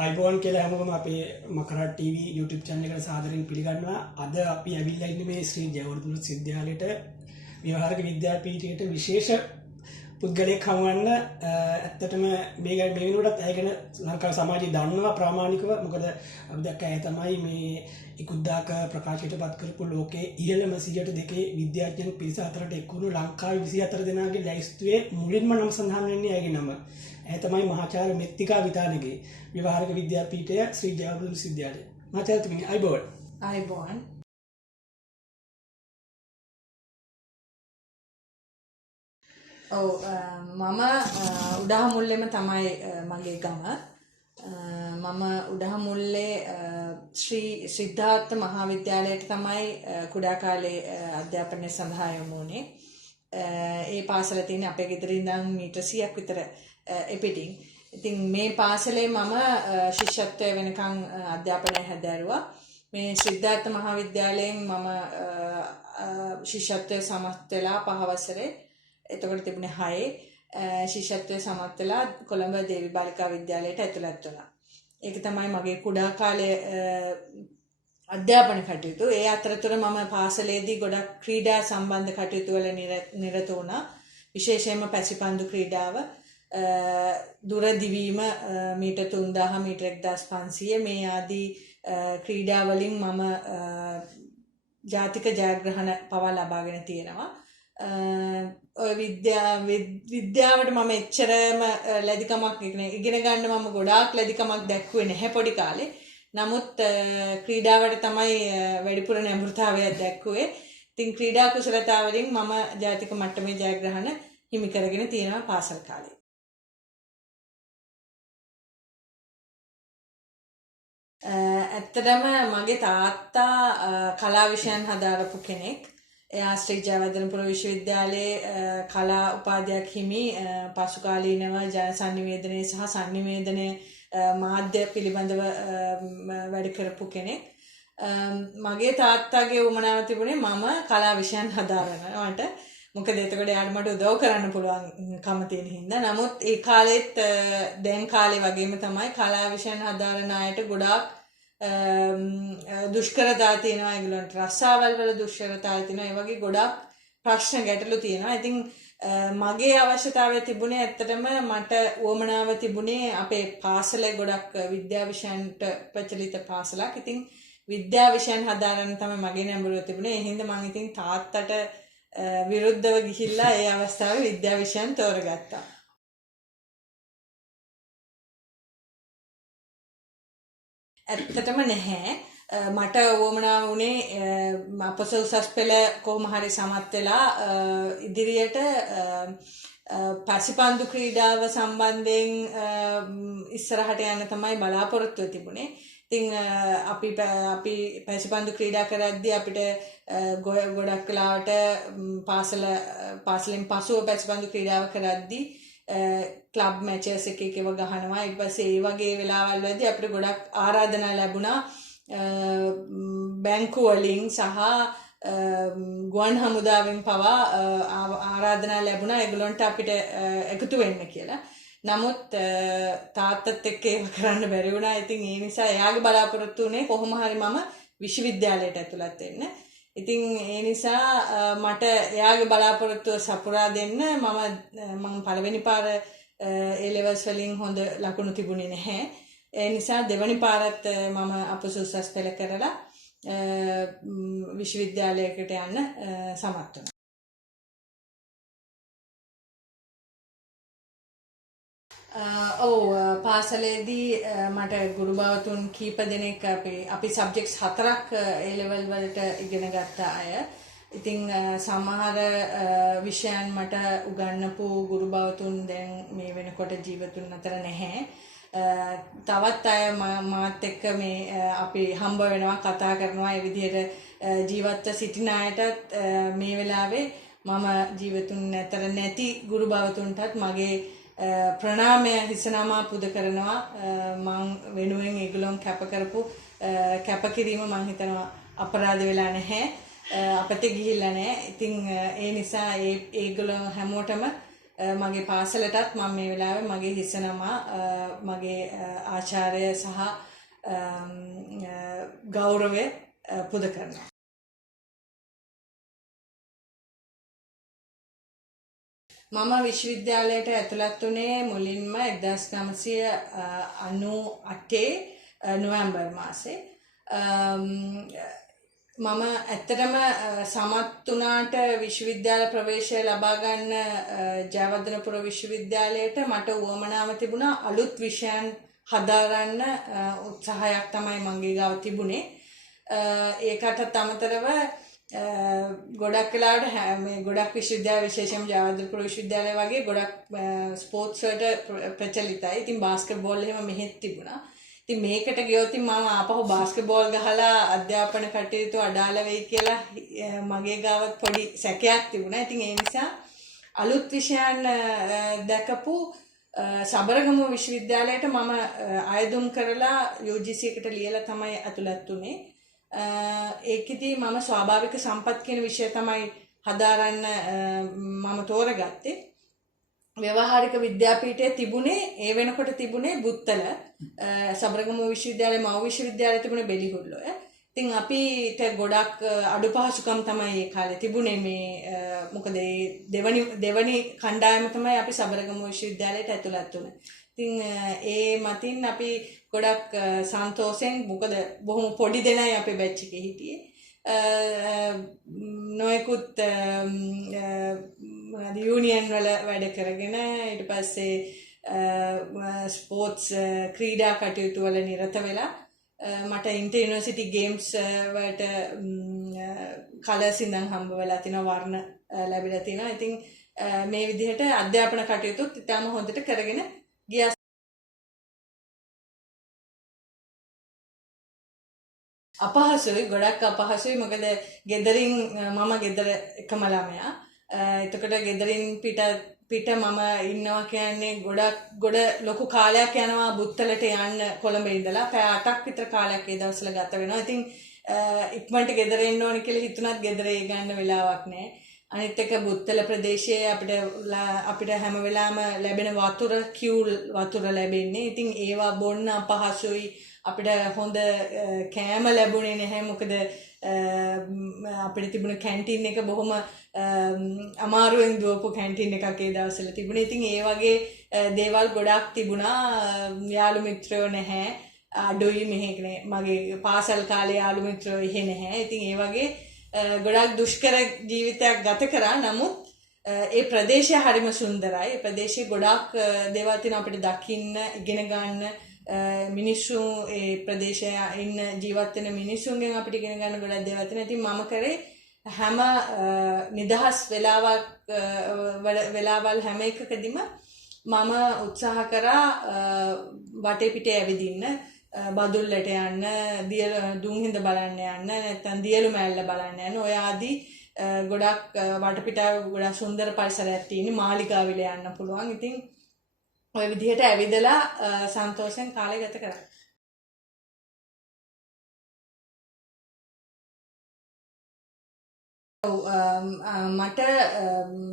අයිබෝන් කියලා හැමෝම අපේ මකරා TV YouTube channel එකට සාදරයෙන් පිළිගන්නවා. අද අපි ඇවිල්ලා ඉන්නේ මේ ශ්‍රී ජයවර්ධන විශ්වවිද්‍යාලයට ව්‍යවහාරික විද්‍යාපීඨයට විශේෂ පුද්ගලයෙක් හමුවන්න. ඇත්තටම මේ වෙනුවටත් ඇය ගැන ලංකාවේ සමාජය දන්නවා ප්‍රාමාණිකව. මොකද අපි දැක්ක ඇය තමයි මේ ඉකුද්දාක ප්‍රකාශයට පත් කරපු ලෝකයේ ඉහළම 102 විද්‍යාඥයන් පිරිස අතරට එක්වුණු ලංකාවේ 24 දෙනාගේ ලැයිස්තුවේ මුලින්ම නම් සඳහන් වෙන්නේ ඇයගේ නම. ඇය තමයි මහාචාර්ය මෙත්තිකා විතානගේ ව්‍යවහාරික විද්‍යාපීඨය ශ්‍රී ජයවර්ධන විශ්වවිද්‍යාලය. මහාචාර්යතුමිය අයිබෝන්. අයිබෝන්. ඔව් මම උඩහමුල්ලේම තමයි මගේ ගම. මම උඩහමුල්ලේ ශ්‍රී සිද්ධාර්ථ මහාවිද්‍යාලයට තමයි කුඩා කාලේ අධ්‍යාපනය සඳහා යොමු වුණේ. ඒ පාසල තියෙන අපේ ගෙදර ඉඳන් මීටර් 100ක් විතර එපිටින්. ඉතින් මේ පාසලේ මම ශිෂ්‍යත්වය වෙනකන් අධ්‍යාපනය හැදෑරුවා. මේ සිද්ධාර්ථ මහාවිද්‍යාලයෙන් මම ශිෂ්‍යත්වය සමත් වෙලා 5 වසරේ එතකොට තිබුණේ 6 ශිෂ්‍යත්වය සමත් වෙලා කොළඹ දේවි බාලිකා විද්‍යාලයට ඇතුළත් වුණා. ඒක තමයි මගේ කුඩා කාලයේ අධ්‍යාපන කටයුතු. ඒ අතරතුර මම පාසලේදී ගොඩක් ක්‍රීඩා සම්බන්ධ කටයුතු වල නිරත වුණා. විශේෂයෙන්ම පැසිපන්දු ක්‍රීඩාව, දුර දිවීම මීටර් 3000 මීටර් 1500 මේ ආදී ක්‍රීඩා වලින් මම ජාතික ජයග්‍රහණ පවා ලබාගෙන තියෙනවා. ඔය විද්‍යාවට මම එච්චරම ලැබිකමක් ඉගෙන ගන්න මම ගොඩාක් ලැබිකමක් දැක්ුවේ නැහැ පොඩි කාලේ. නමුත් ක්‍රීඩාවට තමයි වැඩිපුර නැඹුරුතාවයක් දැක්ුවේ. ඉතින් ක්‍රීඩා කුසලතාවලින් මම ජාතික මට්ටමේ ජයග්‍රහණ හිමි කරගෙන තියෙනවා පාසල් කාලේ. ඇත්තටම මගේ තාත්තා කලා විෂයන් හදාරපු කෙනෙක්. එයා ශ්‍රී ජයවර්ධනපුර විශ්වවිද්‍යාලයේ කලා උපාධියක් හිමි පසු කාලීනව ජන සංනිවේදනයේ සහ සංනිවේදනයේ මාධ්‍ය පිළිබඳව වැඩ කරපු කෙනෙක්. මගේ තාත්තාගේ උමනාව තිබුණේ මම කලා විෂයන් හදාරනවට. මොකද එතකොට එයාට මට උදව් කරන්න පුළුවන්කම තියෙන හින්දා. නමුත් ඒ කාලෙත් දැන් කාලේ වගේම තමයි කලා විෂයන් හදාරන අයට ගොඩාක් දුෂ්කරතා තියෙනවා. ඒගොල්ලන්ට රස්සාවල් වල දුෂ්කරතා තියෙනවා. ඒ වගේ ගොඩාක් ප්‍රශ්න ගැටලු තියෙනවා. ඉතින් මගේ අවශ්‍යතාවය තිබුණේ ඇත්තටම මට උවමනාව තිබුණේ අපේ පාසලේ ගොඩක් විද්‍යා විෂයන්ට ප්‍රචලිත පාසලක්. ඉතින් විද්‍යා විෂයන් හදාරන්න තමයි මගේ නැඹුරුව තිබුණේ. ඒ හින්දා මම ඉතින් තාත්තට විරුද්ධව ගිහිල්ලා ඒ අවස්ථාවේ විද්‍යා විෂයන් තෝරගත්තා. ඇත්තටම නැහැ. මට වොමනාව වුණේ අපස උසස් පෙළ කොහොම හරි සමත් වෙලා ඉදිරියට පැසිපන්දු ක්‍රීඩාව සම්බන්ධයෙන් ඉස්සරහට යන්න තමයි බලාපොරොත්තුව තිබුණේ. ඉතින් අපි පැසිපන්දු ක්‍රීඩා කරද්දී අපිට ගොඩක් වෙලාවට පාසලෙන් පසුව පැසිපන්දු ක්‍රීඩාව කරද්දී ක්ලබ් මැචස් එකව ගහනවා. ඊට පස්සේ ඒ වගේ වෙලාවල් වලදී අපිට ගොඩක් ආරාධනා ලැබුණා බැංකු වලින් සහ ගුවන් හමුදාවෙන් පවා ආරාධනා ලැබුණා ඒගොල්ලන්ට අපිට එකතු වෙන්න කියලා. නමුත් තාත්තත් එක්ක ඒක කරන්න බැරි වුණා. ඉතින් ඒ නිසා එයාගේ බලාපොරොත්තු වුණේ කොහොම හරි මම විශ්වවිද්‍යාලයට ඇතුළත් වෙන්න. ඉතින් ඒ නිසා මට එයාගේ බලාපොරොත්තුව සපුරා දෙන්න මම පළවෙනි පාර A levels වලින් හොඳ ලකුණු තිබුණේ නැහැ. ඒ නිසා දෙවනි පාරත් මම අපස උසස් පෙළ කරලා විශ්වවිද්‍යාලයකට යන්න සමත් වුණා. පාසලේදී මට ගුරුභාවතුන් කීප දෙනෙක් අපි සබ්ජෙක්ට්ස් 4ක් A level වලට ඉගෙන ගත්ත අය. ඉතින් සමහර විෂයන් මට උගන්වපු ගුරුභාවතුන් දැන් මේ වෙනකොට ජීවතුන් අතර නැහැ. තවත් අය මාත් එක්ක මේ අපි හම්බ වෙනවා කතා කරනවා. ඒ විදිහට ජීවත්ව සිටින අයටත් මේ වෙලාවේ මම ජීවතුන් අතර නැති ගුරුභාවතුන්ටත් මගේ ප්‍රණාමය හිසනාමා පුද කරනවා. මං වෙනුවෙන් ඒගොල්ලන් කැප කරපු කැපකිරීම මං හිතනවා අපරාධ වෙලා නැහැ. අපතේ ගිහිල්ලා නැහැ. ඉතින් ඒ නිසා ඒගොල්ලෝ හැමෝටම මගේ පාසලටත් මම මේ වෙලාවේ මගේ හිසනම මගේ ආචාර්ය සහ ගෞරවය පුද කරනවා. මම විශ්වවිද්‍යාලයට ඇතුළත් වුණේ මුලින්ම 1998 නොවැම්බර් මාසේ. මම ඇත්තටම සමත් වුණාට විශ්වවිද්‍යාල ප්‍රවේශය ලබා ගන්න ජයවර්ධනපුර විශ්වවිද්‍යාලයට මට උවමනාව තිබුණා අලුත් විෂයන් හදාරන්න උත්සාහයක් තමයි මගේ ගාව තිබුණේ. ඒකටත් අමතරව ගොඩක් වෙලාවට මේ ගොඩක් විශ්වවිද්‍යාල විශේෂයෙන්ම ජයවර්ධනපුර විශ්වවිද්‍යාලය වගේ ගොඩක් ස්පෝර්ට්ස් වලට ප්‍රචලිතයි. ඉතින් බාස්කට්බෝල් එහෙම මෙහෙත් තිබුණා. ඉතින් මේකට ගියොත් මම ආපහු බාස්කට්බෝල් ගහලා අධ්‍යාපන කටයුතු අඩාල වෙයි කියලා මගේ ගාවත් පොඩි සැකයක් තිබුණා. ඉතින් ඒ නිසා අලුත් විෂයන් දැකපු සබරගමු විශ්වවිද්‍යාලයට මම අයදුම් කරලා UGC එකට ලියලා තමයි ඇතුළත් වුණේ. ඒකෙදි මම ස්වාභාවික සම්පත් කියන විෂය තමයි හදාරන්න මම තෝරගත්තේ. ව්‍යවහාරික විද්‍යාපීඨයේ තිබුණේ ඒ වෙනකොට තිබුණේ බුත්තල සබරගමු විශ්වවිද්‍යාලයේ මව් විශ්වවිද්‍යාලයේ තිබුණේ බෙලිහුල්ලොය. ඉතින් අපිට ගොඩක් අඩුපහසුකම් තමයි ඒ කාලේ තිබුණේ මේ මොකද දෙවනි කණ්ඩායම තමයි අපි සබරගමු විශ්වවිද්‍යාලයට ඇතුළත් වුණේ. ඉතින් ඒ මතින් අපි ගොඩක් සන්තෝෂෙන් මොකද බොහොම පොඩි දෙනයි අපේ බැච් එකේ හිටියේ. නොයෙකුත් යූනියන් වල වැඩ කරගෙන ඊට පස්සේ ස්පෝර්ට්ස් ක්‍රීඩා කටයුතු වල නිරත වෙලා මට ඉන්ටර් යුනිවර්සිටි ගේම්ස් වලට කලර්ස් ඉඳන් හම්බ වෙලා තිනවා වර්ණ ලැබිලා තිනවා. ඉතින් මේ විදිහට අධ්‍යාපන කටයුතුත් ඉතාම හොඳට කරගෙන ගියා. අපහසුයි ගොඩක් අපහසුයි මොකද ගෙදරින් මම ගෙදර එකම ළමයා. එතකොට ගෙදරින් පිට මම ඉන්නවා කියන්නේ ගොඩ ලොකු කාලයක් යනවා බුත්තලට යන්න කොළඹ ඉඳලා පැය 8ක් විතර කාලයක් ඒ දවස්වල ගත වෙනවා. ඉතින් ඉක්මනට ගෙදර එන්න ඕනේ කියලා හිතුණත් ගෙදර ඒ ගන්න වෙලාවක් නැහැ. අනිත් එක බුත්තල ප්‍රදේශයේ අපිට හැම වෙලාවෙම ලැබෙන වතුර ලැබෙන්නේ. ඉතින් ඒවා බොන්න අපහසුයි. අපිට හොඳ කෑම ලැබුණේ නැහැ. මොකද අපිට තිබුණ කැන්ටින් එක බොහොම අමාරුවෙන් දුවපු කැන්ටින් එකක් ඒ දවස්වල තිබුණේ. ඉතින් ඒ වගේ දේවල් ගොඩක් තිබුණා. යාළු මිත්‍රයෝ නැහැ. අඩුයි මෙහෙ මගේ පාසල් කාලේ යාළු මිත්‍රයෝ එහෙ නැහැ. ඉතින් ඒ වගේ ගොඩක් දුෂ්කර ජීවිතයක් ගත කරා. නමුත් ඒ ප්‍රදේශය හරිම සුන්දරයි. ඒ ප්‍රදේශයේ ගොඩක් දේවල් තියෙනවා අපිට දකින්න, ඉගෙන ගන්න. මිනිස්සු ඒ ප්‍රදේශයේ ඉන්න ජීවත් වෙන මිනිස්සුන්ගෙන් අපිට ඉගෙන ගන්න ගොඩක් දේවල් තියෙනවා. ඉතින් මම කරේ හැම නිදහස් වෙලාවල් හැම එකකදීම මම උත්සාහ කරා වටේ පිටේ ඇවිදින්න, බදුල්ලට යන්න, දුම්හිඳ බලන්න යන්න, නැත්නම් දියලු මෑල්ල බලන්න යන්න. ඔය ආදී ගොඩක් වටපිටාව ගොඩක් සුන්දර පරිසරයක් තියෙන මාලිගාවිල යන්න පුළුවන්. ඉතින් ඔය විදිහට ඇවිදලා සන්තෝෂෙන් කාලය ගත කරා. මට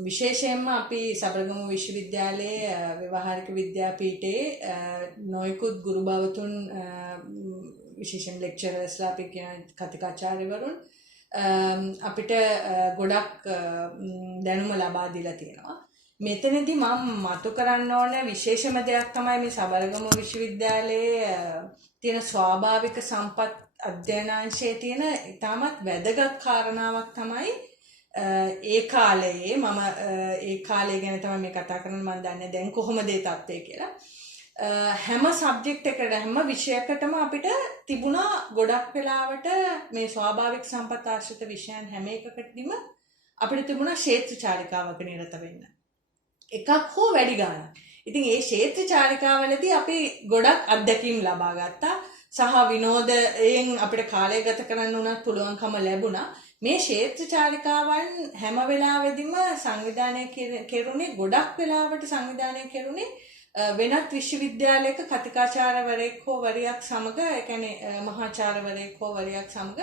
විශේෂයෙන්ම අපි සබරගමු විශ්වවිද්‍යාලයේ ව්‍යවහාරික විද්‍යාපීඨයේ නොයෙකුත් ගුරු භවතුන් විශේෂයෙන් ලෙක්චරර්ස්ලා අපි කියන කතිකාචාර්යවරුන් අපිට ගොඩක් දැනුම ලබා දීලා තියෙනවා. මෙතනදී මම මතු කරන්න ඕන විශේෂම දෙයක් තමයි මේ සබරගමු විශ්වවිද්‍යාලයේ තියෙන ස්වාභාවික සම්පත් අධ්‍යයනාංශයේ තියෙන ඉතාමත් වැදගත් කාරණාවක් තමයි ඒ කාලයේ මම ඒ කාලය ගැන තමයි මේ කතා කරන්නේ. මම දන්නේ දැන් කොහොමද ඒ තත්ත්වය කියලා. හැම සබ්ජෙක්ට් එකකට හැම විෂයකටම අපිට තිබුණා ගොඩක් වෙලාවට මේ ස්වාභාවික සම්පත් ආශ්‍රිත විෂයන් හැම එකකටදීම අපිට තිබුණා ක්ෂේත්‍ර චාරිකාවක නිරත වෙන්න. එකක් හෝ වැඩි ගාණක්. ඉතින් ඒ ක්ෂේත්‍ර චාරිකාවලදී අපි ගොඩක් අත්දැකීම් ලබා ගත්තා. සහ විනෝදයෙන් අපිට කාලය ගත කරන්න උනත් පුළුවන්කම ලැබුණා. මේ ක්ෂේත්‍ර චාරිකාවන් හැම වෙලාවෙදිම සංවිධානය කෙරුණේ ගොඩක් වෙලාවට සංවිධානය කෙරුණේ වෙනත් විශ්වවිද්‍යාලයක කතිකාචාර්යවරයෙක් හෝ වරියක් සමග, ඒ කියන්නේ මහාචාර්යවරයෙක් හෝ වරියක් සමග.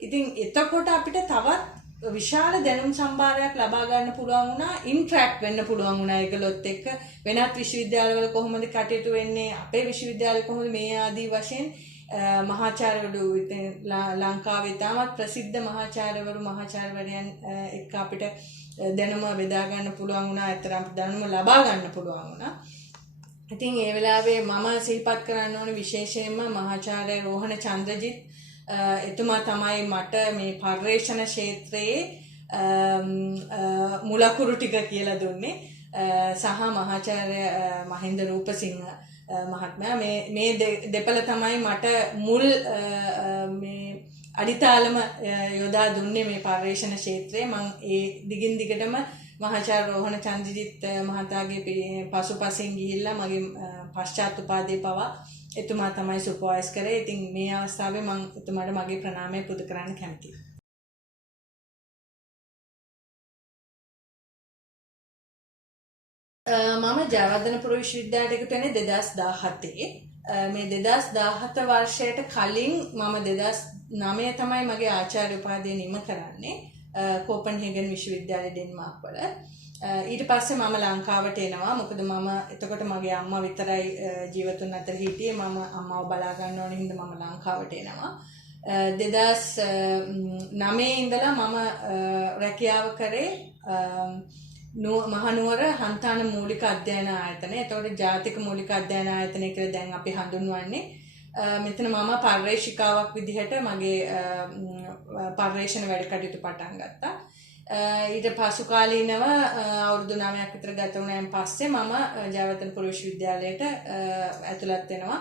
ඉතින් එතකොට අපිට තවත් විශාල දැනුම් සම්භාරයක් ලබා ගන්න පුළුවන් වුණා ඉන්ටරැක්ට් වෙන්න පුළුවන් වුණා ඒගොල්ලොත් එක්ක වෙනත් විශ්වවිද්‍යාලවල කොහොමද කටයුතු වෙන්නේ අපේ විශ්වවිද්‍යාලේ කොහොමද මේ ආදී වශයෙන් මහාචාර්යවරු ලංකාවේ තාමත් ප්‍රසිද්ධ මහාචාර්යවරයන් එක්ක අපිට දැනුම බෙදා ගන්න පුළුවන් වුණා අතරම් දැනුම ලබා ගන්න පුළුවන් වුණා ඉතින් ඒ වෙලාවේ මම සිහිපත් කරන්න ඕනේ විශේෂයෙන්ම මහාචාර්ය රෝහණ චන්ද්‍රජිත් එතුමා තමයි මට මේ පර්යේෂණ ක්ෂේත්‍රයේ මුලකුරු ටික කියලා දුන්නේ සහ මහාචාර්ය මහින්ද රූපසිංහ මහත්මයා මේ දෙපළ තමයි මට මුල් මේ අඩිතාලම යොදා දුන්නේ මේ පර්යේෂණ ක්ෂේත්‍රයේ මම ඒ දිගින් දිගටම මහාචාර්ය රෝහණ චන්ද්‍රජිත් මහතාගේ පසුපසින් ගිහිල්ලා මගේ පශ්චාත් උපාධිය පවා එතුමා තමයි සුපර්වයිස් කරේ. ඉතින් මේ අවස්ථාවේ මම එතුමාට මගේ ප්‍රණාමය පුද කරන්න කැමතියි. මම ජයවර්ධනපුර විශ්වවිද්‍යාලයට එකතු වෙන්නේ 2017. මේ 2017 වර්ෂයට කලින් මම 2009 තමයි මගේ ආචාර්ය උපාධිය නිම කරන්නේ. කෝපන්හේගන් විශ්වවිද්‍යාලයේ ඩෙන්මාර්ක් වල. ඊට පස්සේ මම ලංකාවට එනවා. මොකද මම එතකොට මගේ අම්මා විතරයි ජීවතුන් අතර හිටියේ. මම අම්මව බලා ගන්න ඕන හින්දා මම ලංකාවට එනවා. 2009 ඉඳලා මම රැකියාව කරේ මහනුවර හන්තාන මූලික අධ්‍යයන ආයතනය. එතකොට ජාතික මූලික අධ්‍යයන ආයතනය කියලා දැන් අපි හඳුන්වන්නේ. මෙතන මම පර්යේෂිකාවක් විදිහට මගේ පර්යේෂණ වැඩ කටයුතු පටන් ගත්තා. ඊට පසු කාලීනව අවුරුදු 9ක් විතර ගත වුණාන් පස්සේ මම ජයවර්ධනපුර විශ්වවිද්‍යාලයට ඇතුළත් වෙනවා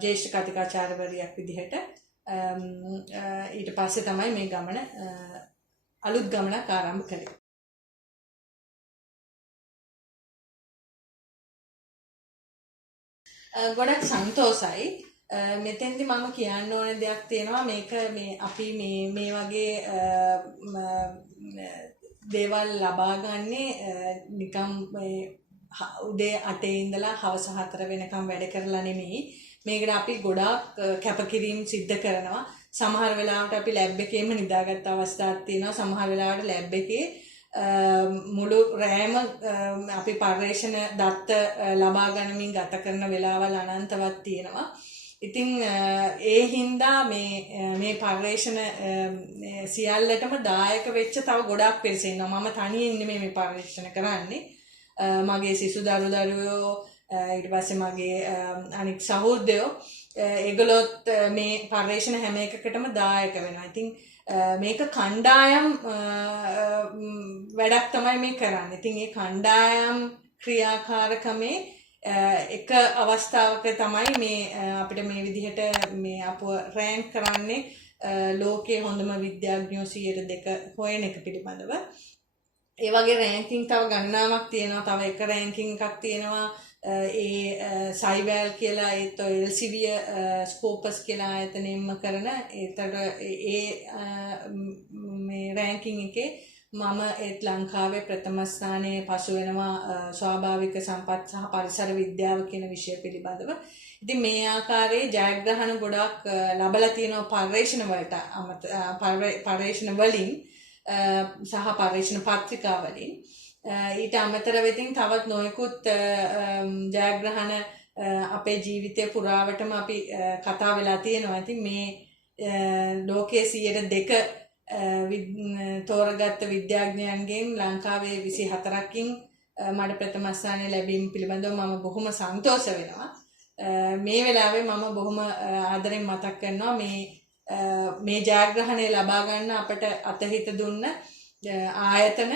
ජ්‍යෙෂ්ඨ කතිකාචාර්යවරියක් විදිහට. ඊට පස්සේ තමයි මේ ගමන අලුත් ගමනක් ආරම්භ කළේ. ගොඩක් සන්තෝසයි. මෙතෙන්දි මම කියන්න ඕන දෙයක් තියෙනවා මේක මේ අපි මේ වගේ දේවල් ලබා ගන්නේ නිකම් උදේ 8 ඉඳලා හවස 4 වෙනකම් වැඩ කරලා නෙමෙයි. මේකට අපි ගොඩාක් කැපකිරීම සිද්ධ කරනවා. සමහර වෙලාවට අපි ලැබ් එකේම නිදාගත් අවස්ථාවක් තියෙනවා. සමහර වෙලාවට ලැබ් එකේ මුළු රෑම අපි පර්යේෂණ දත්ත ලබා ගනිමින් ගත කරන වෙලාවල් අනන්තවත් තියෙනවා. ඉතින් ඒ හින්දා මේ පර්යේෂණ සියල්ලටම දායක වෙච්ච තව ගොඩක් පිරිස ඉන්නවා. මම තනියෙන් නෙමෙයි මේ පර්යේෂණ කරන්නේ. මගේ සිසු දරුවෝ ඊට පස්සේ මගේ අනික් සහෝදරයෝ ඒගොල්ලොත් මේ පර්යේෂණ හැම එකකටම දායක වෙනවා. ඉතින් මේක කණ්ඩායම් වැඩක් තමයි මේ කරන්නේ. ඉතින් මේ කණ්ඩායම් ක්‍රියාකාරකමේ එක අවස්ථාවක තමයි මේ අපිට මේ විදිහට මේ අපව රෑන්ක් කරන්නේ ලෝකයේ හොඳම විද්‍යාඥයෝ 102 හොයන එක පිළිබඳව. ඒ වගේ රෑන්කින් තව ගණනාවක් තියෙනවා. තව එක රෑන්කින් එකක් තියෙනවා. ඒ සයිවැල් කියලා ඒත් එල්සිවිය ස්කෝපස් කියලා ආයතනයෙන්ම කරන ඒතර ඒ මේ රෑන්කින් එකේ මම ඒත් ලංකාවේ ප්‍රථම ස්ථානයේ පසු වෙනවා ස්වාභාවික සම්පත් සහ පරිසර විද්‍යාව කියන විෂය පිළිබඳව. ඉතින් මේ ආකාරයේ ජයග්‍රහණ ගොඩක් ලැබලා තියෙනවා පර්යේෂණ වලට පර්යේෂණ වලින් සහ පර්යේෂණ පත්‍රිකා වලින්. ඊට අමතරව ඉතින් තවත් නොයෙකුත් ජයග්‍රහණ අපේ ජීවිතය පුරාවටම අපි කතා වෙලා තියෙනවා. ඉතින් මේ ලෝකයේ 102 තෝරගත්ත විද්‍යාඥයන්ගෙන් ලංකාවේ 24කින් මට ප්‍රථම ස්ථානය ලැබීම පිළිබඳව මම බොහොම සන්තෝෂ වෙනවා. මේ වෙලාවේ මම බොහොම ආදරෙන් මතක් කරනවා මේ ජයග්‍රහණය ලබා ගන්න අපට අතහිත දුන්න ආයතන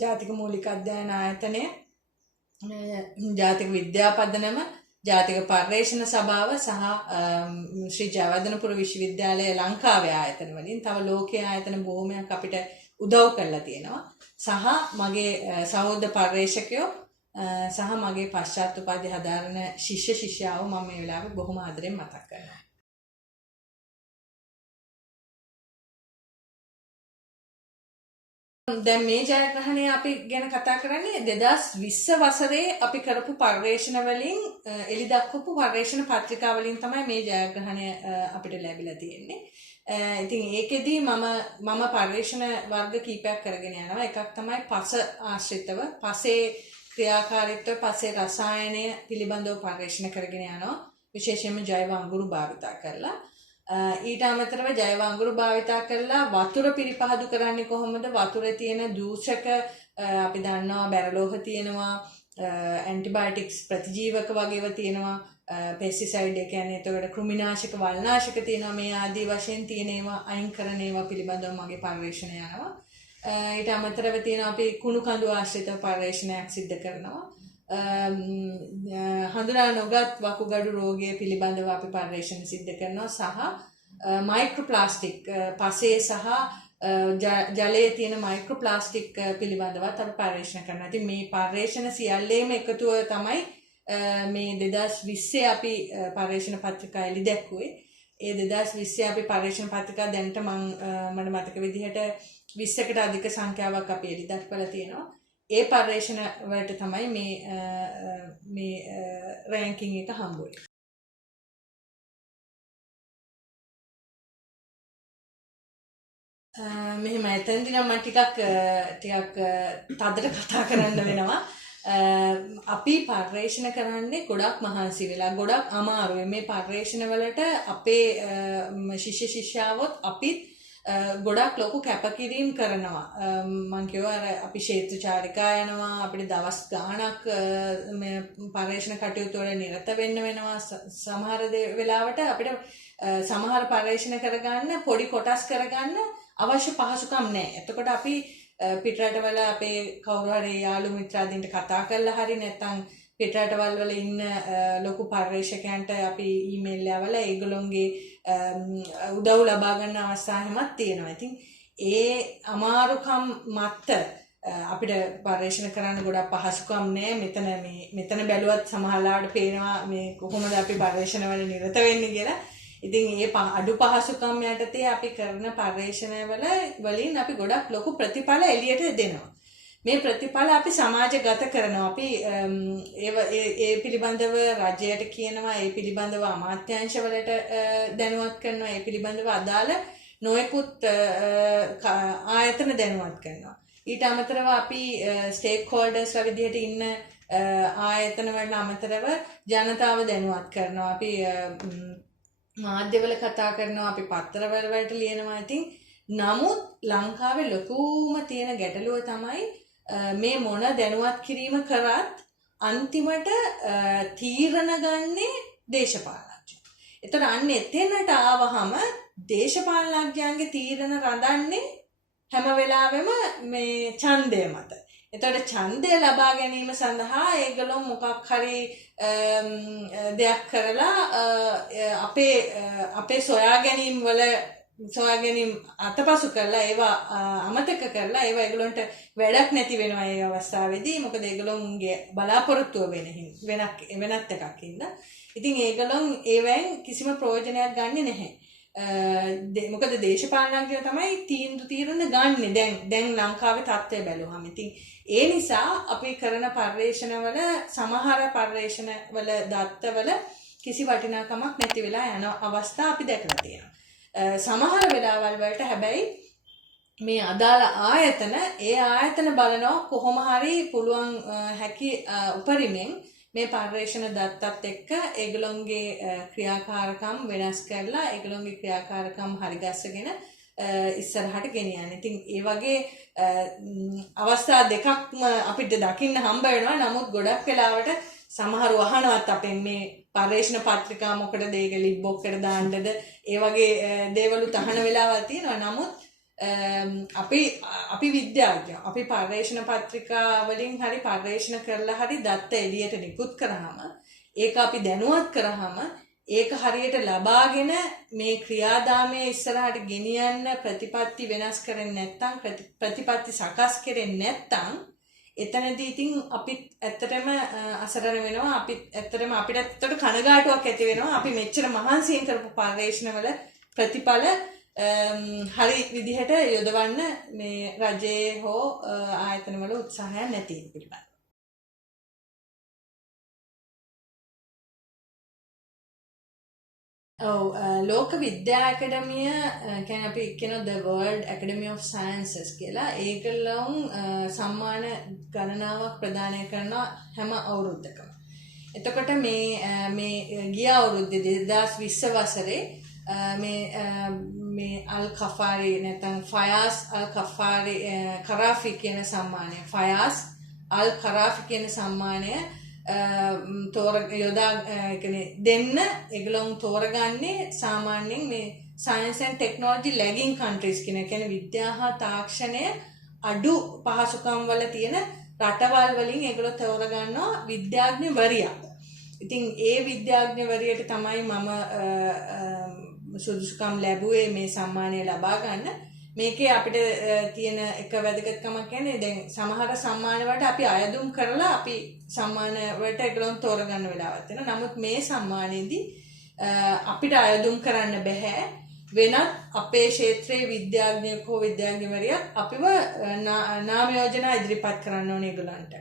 ජාතික මූලික අධ්‍යයන ආයතනය, ජාතික විද්‍යාපදනම, ජාතික පර්යේෂණ සභාව සහ ශ්‍රී ජයවර්ධනපුර විශ්වවිද්‍යාලය ලංකාවේ ආයතන වලින් තව ලෝකීය ආයතන බොහොමයක් අපිට උදව් කරලා තියෙනවා. සහ මගේ සහෝදර පර්යේෂකයෝ සහ මගේ පශ්චාත් උපාධි හදාරන ශිෂ්‍ය ශිෂ්‍යාව මම මේ වෙලාවේ බොහොම ආදරෙන් මතක් කරනවා. දැන් මේ ජයග්‍රහණය අපි ගැන කතා කරන්නේ 2020 වසරේ අපි කරපු පර්යේෂණ වලින් එළි දක්වපු පර්යේෂණ පත්‍රිකා වලින් තමයි මේ ජයග්‍රහණය අපිට ලැබිලා තියෙන්නේ. ඉතින් ඒකෙදී මම පර්යේෂණ වර්ග කීපයක් කරගෙන යනවා. එකක් තමයි පස ආශ්‍රිතව පසේ ක්‍රියාකාරීත්වය පසේ රසායනය පිළිබඳව පර්යේෂණ කරගෙන යනවා. විශේෂයෙන්ම ජෛව අඟුරු භාවිතා කරලා. ඊට අමතරව ජෛව අඟුරු භාවිතා කරලා වතුර පිරිපහදු කරන්නේ කොහොමද? වතුරේ තියෙන දූෂක අපි දන්නවා බැරලෝහ තියෙනවා, ඇන්ටිබයොටික්ස් ප්‍රතිජීවක වගේව තියෙනවා, පෙස්ටිසයිඩ් ඒ කියන්නේ එතකොට කෘමිනාශක වල්නාශක තියෙනවා. මේ ආදී වශයෙන් තියෙන ඒවා අයින් කරන ඒවා පිළිබඳව මගේ පර්යේෂණ යනවා. ඊට අමතරව තියෙනවා අපි කුණු කඳු ආශ්‍රිත පර්යේෂණයක් සිදු කරනවා. හඳුනා නොගත් වකුගඩු රෝගය පිළිබඳව අපි පර්යේෂණ සිදු කරනවා. සහ මයික්‍රෝප්ලාස්ටික් පසේ සහ ජලයේ තියෙන මයික්‍රෝප්ලාස්ටික් පිළිබඳවත් අපි පර්යේෂණ කරනවා. ඉතින් මේ පර්යේෂණ සියල්ලේම එකතුව තමයි මේ 2020 අපි පර්යේෂණ පත්‍රිකා එළි දැක්ුවේ. ඒ 2020 අපි පර්යේෂණ පත්‍රිකා දැනට මට මතක විදිහට 20කට අධික සංඛ්‍යාවක් අපි එළි දක්වලා තියෙනවා. ඒ පර්යේෂණ වලට තමයි මේ රෑන්කින් එක හම්බුනේ. මෙහෙම එතෙන්දී නම් මම ටිකක් තදට කතා කරන්න වෙනවා. අපි පර්යේෂණ කරන්නේ ගොඩක් මහන්සි වෙලා ගොඩක් අමාරුයි. මේ පර්යේෂණ වලට අපේ ශිෂ්‍ය ශිෂ්‍යාවොත් අපිත් ගොඩක් ලොකු කැපකිරීම් කරනවා. මං කියවා අර අපි ක්ෂේත්‍රචාරිකා යනවා, අපිට දවස් ගාණක් මේ පර්යේෂණ කටයුතු වල නිරත වෙන්න වෙනවා. සමහර වෙලාවට අපිට සමහර පර්යේෂණ කරගන්න පොඩි කොටස් කරගන්න අවශ්‍ය පහසුකම් නැහැ. එතකොට අපි පිටරටවල අපේ කවුරු හරි යාළු මිත්‍රාදීන්ට කතා කරලා හරි නැත්නම් පිටරටවල් වල ඉන්න ලොකු පර්යේෂකයන්ට අපි ඊමේල් යවලා ඒගොල්ලොන්ගේ උදව් ලබා ගන්න අවස්ථා හැමක් තියෙනවා. ඉතින් ඒ අමාරුකම් මත අපිට පර්යේෂණ කරන්න ගොඩක් පහසුකම් නැහැ. මෙතන බැලුවත් සමහරවිට පේනවා මේ කොහොමද අපි පර්යේෂණ වල නිරත වෙන්නේ කියලා. ඉතින් ඒ අඩු පහසුකම් යටතේ අපි කරන පර්යේෂණ වලින් අපි ගොඩක් ලොකු ප්‍රතිඵල එළියට දෙනවා. මේ ප්‍රතිඵල අපි සමාජගත කරනවා. අපි ඒ පිළිබඳව රජයට කියනවා, ඒ පිළිබඳව අමාත්‍යාංශවලට දැනුවත් කරනවා, ඒ පිළිබඳව අදාළ නොයෙකුත් ආයතන දැනුවත් කරනවා. ඊට අමතරව අපි ස්ටේක් හෝල්ඩර්ස්ලා විදිහට ඉන්න ආයතන වලට අමතරව ජනතාව දැනුවත් කරනවා. අපි මාධ්‍යවල කතා කරනවා, අපි පත්තරවල වලට ලියනවා. ඉතින් නමුත් ලංකාවේ ලොකුම තියෙන ගැටලුව තමයි මේ මොන දැනුවත් කිරීම කරත් අන්තිමට තීරණ ගන්නේ දේශපාලනඥයෝ. ඒතර අන්න එතනට ආවහම දේශපාලනඥයන්ගේ තීරණ රඳන්නේ හැම වෙලාවෙම මේ ඡන්දය මත. එතකොට ඡන්දය ලබා ගැනීම සඳහා ඒගොල්ලෝ මොකක් හරි දෙයක් කරලා අපේ සොයා ගැනීම අතපසු කරලා ඒවා අමතක කරලා ඒවා ඒගොල්ලන්ට වැඩක් නැති වෙනවා ඒ අවස්ථාවේදී. මොකද ඒගොල්ලොන්ගේ බලාපොරොත්තුව වෙනත් එකක් හින්දා. ඉතින් ඒගොල්ලොන් ඒවෙන් කිසිම ප්‍රයෝජනයක් ගන්නෙ නැහැ. මොකද දේශපාලනඥයෝ තමයි තීරණ ගන්නෙ දැන් ලංකාවේ තත්ත්වය බැලුවහම. ඉතින් ඒ නිසා අපි කරන පර්යේෂණවල සමහර පර්යේෂණවල දත්තවල කිසි වටිනාකමක් නැති වෙලා යන අවස්ථා අපි දැකලා තියෙනවා. සමහර වෙලාවල් වලට හැබැයි මේ අදාළ ආයතන බලනවා කොහොම හරි පුළුවන් හැකි උපරිමෙන් මේ පර්යේෂණ දත්තත් එක්ක ඒගොල්ලොන්ගේ ක්‍රියාකාරකම් වෙනස් කරලා ඒගොල්ලොන්ගේ ක්‍රියාකාරකම් හරිගස්සගෙන ඉස්සරහට ගෙනියන්න. ඉතින් ඒ වගේ අවස්ථා දෙකක්ම අපිට දකින්න හම්බ වෙනවා. නමුත් ගොඩක් වෙලාවට සමහරව අහනවත් අපෙන් මේ පර්යේෂණ පත්‍රිකා මොකටද ඒක ලිබ්බොක්කට දාන්නද ඒ වගේ දේවලු තහන වෙලාවල් තියෙනවා. නමුත් අපි විද්‍යාඥයෝ අපි පර්යේෂණ පත්‍රිකා වලින් හරි පර්යේෂණ කරලා හරි දත්ත එළියට නිකුත් කරාම ඒක අපි දැනුවත් කරාම ඒක හරියට ලබාගෙන මේ ක්‍රියාදාමයේ ඉස්සරහට ගෙනියන්න ප්‍රතිපත්ති වෙනස් කරන්නේ නැත්නම් ප්‍රතිපත්ති සකස් කරන්නේ නැත්නම් එතනදී ඉතින් අපිත් ඇත්තටම අසරණ වෙනවා. අපිට ඇත්තට කනගාටුවක් ඇති වෙනවා. අපි මෙච්චර මහන්සියෙන් කරපු පර්යේෂණවල ප්‍රතිඵල හරි විදිහට යොදවන්න මේ රජයේ හෝ ආයතනවල උත්සාහයක් නැති පිළිබඳ. ලෝක විද්‍යා ඇකඩමිය කියන්නේ අපි කියනවා the World Academy of Sciences කියලා. ඒගොල්ලෝ සම්මාන ගණනාවක් ප්‍රදානය කරනවා හැම අවුරුද්දකම. එතකොට මේ ගිය අවුරුද්දේ 2020 වසරේ මේ අල් කෆාරි නැත්නම් ෆයාස් අල් කෆාරි කරාෆි කියන සම්මානය ෆයාස් අල් කරාෆි කියන සම්මානය දෙන්න ඒගොල්ලෝ තෝරගන්නේ සාමාන්‍යයෙන් මේ science and technology lagging countries කියන විද්‍යා හා තාක්ෂණය අඩු පහසුකම් වල තියෙන රටවල් වලින් ඒගොල්ලෝ තෝරගන්නවා විද්‍යාඥවරියක්. ඉතින් ඒ විද්‍යාඥවරියට තමයි මම සුදුසුකම් ලැබුවේ මේ සම්මානය ලබා ගන්න. මේකේ අපිට තියෙන එක වැදගත්කමක් කියන්නේ දැන් සමහර සම්මාන වලට අපි අයදුම් කරලා අපි සම්මාන වලට ඒගොල්ලන් තෝරගන්න වෙලාවක් තියෙනවා. නමුත් මේ සම්මානයේදී අපිට අයදුම් කරන්න බෑ. වෙනත් අපේ ක්ෂේත්‍රයේ විද්‍යාඥයෙක් හෝ විද්‍යාඥවරියක් අපිව නාම යෝජනා ඉදිරිපත් කරන්න ඕනේ ඒගොල්ලන්ට.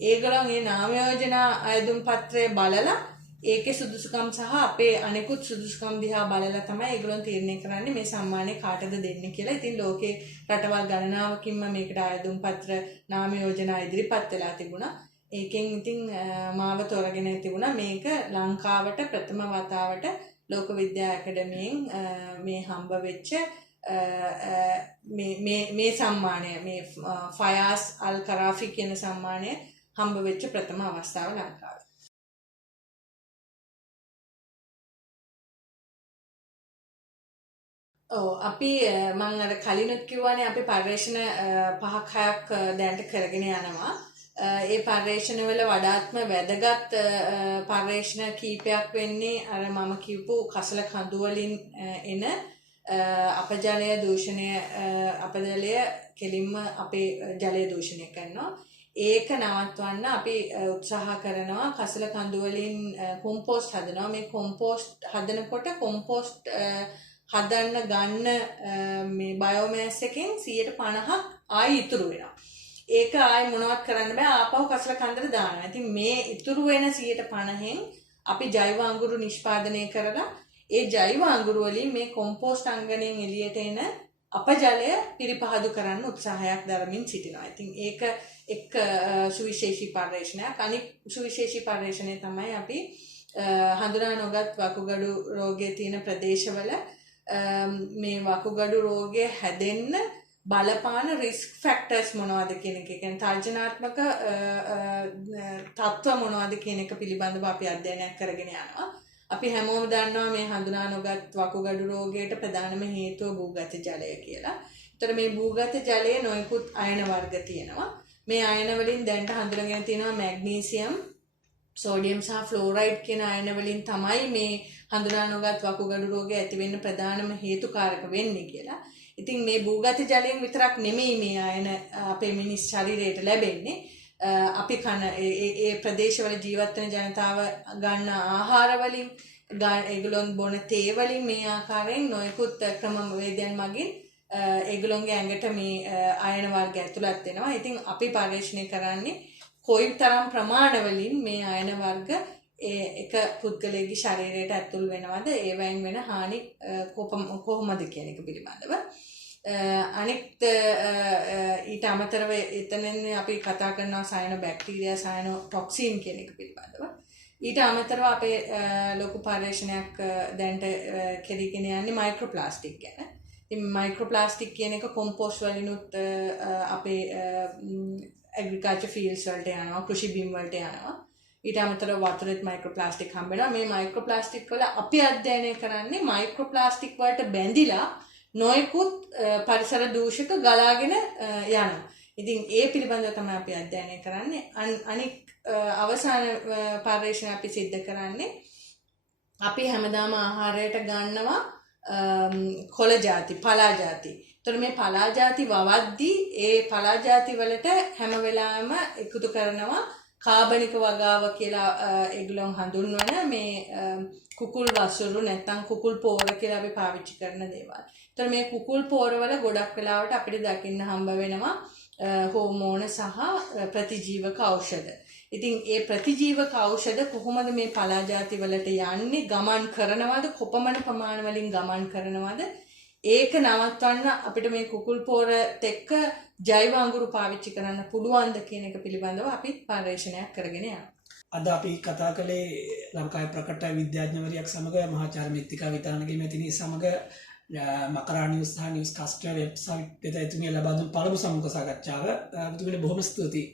ඒගොල්ලන් මේ නාම යෝජනා අයදුම් පත්‍රය බලලා ඒකේ සුදුසුකම් සහ අපේ අනෙකුත් සුදුසුකම් දිහා බලලා තමයි ඒගොල්ලන් තීරණය කරන්නේ මේ සම්මානය කාටද දෙන්නේ කියලා. ඉතින් ලෝකේ රටවල් ගණනාවකින්ම මේකට ආයදුම් පත්‍ර නාම යෝජනා ඉදිරිපත් වෙලා තිබුණා. ඒකෙන් ඉතින් මාව තෝරගෙන තිබුණා මේක ලංකාවට ප්‍රථම වතාවට ලෝක විද්‍යා ඇකඩමියෙන් මේ හම්බ වෙච්ච මේ සම්මානය මේ ෆයාස් අල් කරාෆි කියන සම්මානය හම්බ වෙච්ච ප්‍රථම අවස්ථාව ලංකාවේ. අපි මම අර කලිනුත් කිව්වානේ අපි පර්යේෂණ 5-6ක් දැනට කරගෙන යනවා. ඒ පර්යේෂණ වල වඩාත්ම වැදගත් පර්යේෂණ කීපයක් වෙන්නේ අර මම කියපු කසල කඳු වලින් එන අපජලය දූෂණය අපජලය කෙලින්ම අපේ ජලය දූෂණය කරනවා. ඒක නවත්වන්න අපි උත්සාහ කරනවා කසල කඳු වලින් කොම්පෝස්ට් හදනවා. මේ කොම්පෝස්ට් හදනකොට කොම්පෝස්ට් හදන්න ගන්න මේ බයෝමෑස් එකෙන් 50% ආයි ඉතුරු වෙනවා. ඒක ආයි මොනවත් කරන්න බෑ ආපහු කසල කන්දට දානවා. ඉතින් මේ ඉතුරු වෙන 50%න් අපි ජෛව අඟුරු නිෂ්පාදනය කරලා ඒ ජෛව අඟුරු වලින් මේ කොම්පෝස්ට් අංගණයෙන් එළියට එන අපජලය පිරිපහදු කරන්න උත්සාහයක් දරමින් සිටිනවා. ඉතින් ඒක එක් සුවිශේෂී පර්යේෂණයක්. අනිත් සුවිශේෂී පර්යේෂණය තමයි අපි හඳුනා නොගත් වකුගඩු රෝගයේ තියෙන ප්‍රදේශවල මේ වකුගඩු රෝගය හැදෙන්න බලපාන රිස්ක් ෆැක්ටර්ස් මොනවද කියන එක. කියන්නේ තර්ජනාත්මක තත්ත්ව මොනවද කියන එක පිළිබඳව අපි අධ්‍යයනයක් කරගෙන යනවා. අපි හැමෝම දන්නවා මේ හඳුනා නොගත් වකුගඩු රෝගයට ප්‍රධානම හේතුව භූගත ජලය කියලා. ඒතර මේ භූගත ජලයේ නොයෙකුත් අයන වර්ග තියෙනවා. මේ අයන වලින් දැනට හඳුනගෙන තියෙනවා මැග්නීසියම්, සෝඩියම් සහ ෆ්ලෝරයිඩ් කියන අයන වලින් තමයි මේ හඳුනා නොගත් වකුගඩු රෝගය ඇති වෙන්න ප්‍රධානම හේතුකාරක වෙන්නේ කියලා. ඉතින් මේ භූගත ජලයෙන් විතරක් නෙමෙයි මේ අයන අපේ මිනිස් ශරීරයට ලැබෙන්නේ. අපි කන ඒ ප්‍රදේශවල ජීවත් වෙන ජනතාව ගන්න ආහාර වලින් ඒගොල්ලොන් බොන තේ වලින් මේ ආකාරයෙන් නොයෙකුත් ක්‍රමවේදයන් මගින් ඒගොල්ලොන්ගේ ඇඟට මේ අයන වර්ග ඇතුළත් වෙනවා. ඉතින් අපි පරීක්ෂණය කරන්නේ කොයිතරම් ප්‍රමාණවලින් මේ අයන වර්ග එක පුද්ගලයාගේ ශරීරයට ඇතුල් වෙනවද, ඒවෙන් වෙන හානි කොහොමද කියන එක පිළිබඳව. අනෙක් ඊට අමතරව එතනින් අපි කතා කරනවා සයනෝ බැක්ටීරියා සයනෝ ටොක්සින් කියන එක පිළිබඳව. ඊට අමතරව අපේ ලොකු පර්යේෂණයක් දැන්ට කෙරීගෙන යන්නේ මයික්‍රෝප්ලාස්ටික් ගැන. ඉතින් මයික්‍රෝප්ලාස්ටික් කියන එක කොම්පෝස්ට් වලිනුත් අපේ ඇග්‍රිකල්චර් ෆීල්ඩ්ස් වලට යනවා, කෘෂි බිම් වලට යනවා. ඊට අමතරව වතුරෙත් මයික්‍රෝප්ලාස්ටික් හම්බ වෙනවා. මේ මයික්‍රෝප්ලාස්ටික් වල අපි අධ්‍යයනය කරන්නේ මයික්‍රෝප්ලාස්ටික් වලට බැඳිලා නොයෙකුත් පරිසර දූෂක ගලාගෙන යනවා. ඉතින් ඒ පිළිබඳව තමයි අපි අධ්‍යයනය කරන්නේ. අනික් අවසාන පර්යේෂණ අපි සිද්ධ කරන්නේ අපි හැමදාම ආහාරයට ගන්නවා කොළ ಜಾති, පලා ಜಾති. එතකොට මේ පලා ಜಾති වවද්දී ඒ පලා ಜಾති වලට හැම වෙලාවෙම එකතු කරනවා කාබනික වගාව කියලා ඒගොල්ලෝ හඳුන්වන මේ කුකුල් වසුරු නැත්නම් කුකුල් පෝර කියලා අපි පාවිච්චි කරන දේවල්. ඒතර මේ කුකුල් පෝරවල ගොඩක් වෙලාවට අපිට දකින්න හම්බ වෙනවා හෝමෝන සහ ප්‍රතිජීවක ඖෂධ. ඉතින් ඒ ප්‍රතිජීවක ඖෂධ කොහොමද මේ පලාජාති වලට යන්නේ, ගමන් කරනවද, කොපමණ ප්‍රමාණ වලින් ගමන් කරනවද, ඒක නවත්වන්න අපිට මේ කුකුල් පෝරත් එක්ක ජෛව අඟුරු පාවිච්චි කරන්න පුළුවන්ද කියන එක පිළිබඳව අපි පර්යේෂණයක් කරගෙන යනවා. අද අපි කතා කළේ ලංකාවේ ප්‍රකට විද්‍යාඥවරියක් සමග මහාචාර්ය මිත්තිකා විතානගේ මැතිණිය සමග මකරා නිවුස් සහ නිවුස් කාස්ට් වෙබ්සයිට් එතන එතුමිය ලබා දුන් පළමු සමුඛ සාකච්ඡාව. ඔබතුමියට බොහොම ස්තුතියි.